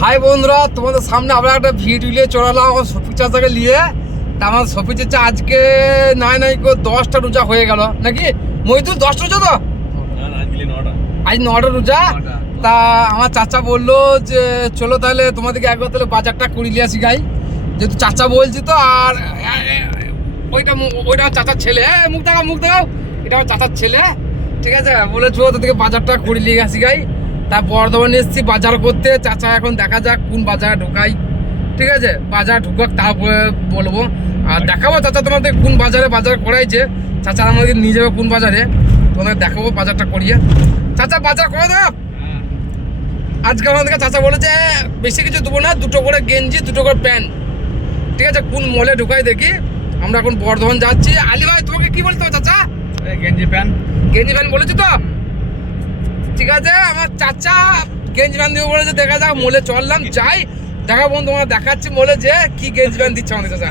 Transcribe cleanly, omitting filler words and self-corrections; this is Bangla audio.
হাই বন্ধুরা, তোমাদের সামনে আমরা একটা ভিডিও নিয়ে চড়ালাম আমার শফিক চাচাকে নিয়ে। তা আমার শফিক চাচা আজকে নাই করে 10টা রোজা হয়ে গেল নাকি মহিদুল? 10টা রোজা তো আজ 9টা রোজা। তা আমার চাচা বললো যে চলো তাহলে তোমাদেরকে একবার তাহলে বাজারটা করে নিয়ে আসি গাই, যেহেতু চাচা বলছি তো। আর ওইটা চাচার ছেলে, মুখ দেখাও, এটা আমার চাচার ছেলে, ঠিক আছে? বলেছো তোদেরকে বাজারটা করে নিয়ে আসি গাই। তা বর্ধমানে এসেছি বাজার করতে। চাচা এখন দেখা যাক কোন বাজারে ঢোকাই, ঠিক আছে? বাজার ঢুকাক তারপরে বলবো, আর দেখাবো চাচা তোমাদের কোন বাজারে বাজার করাইছে। চাচা আমাদের নিয়ে যাবে কোন বাজারে, তোমাদের দেখাবো বাজারটা করিয়ে। চাচা বাজার করে দেব আজকে আমাদেরকে। চাচা বলেছে বেশি কিছু দেবো না, 2টো করে গেঞ্জি 2টো করে প্যান্ট, ঠিক আছে? কোন মলে ঢুকাই দেখি। আমরা এখন বর্ধমান যাচ্ছি। আলী ভাই তোমাকে কি বলতে হবে চাচা? গেঞ্জি প্যান্ট বলেছো তো? ঠিক আছে, আমার চাচা গেঞ্জি প্যান্ট দিবে বলেছে। দেখা যাক, মলে চললাম, যাই দেখাবো তোমার, দেখাচ্ছি মলে যে কি গেঞ্জি প্যান্ট দিচ্ছে আমাদের চাচা।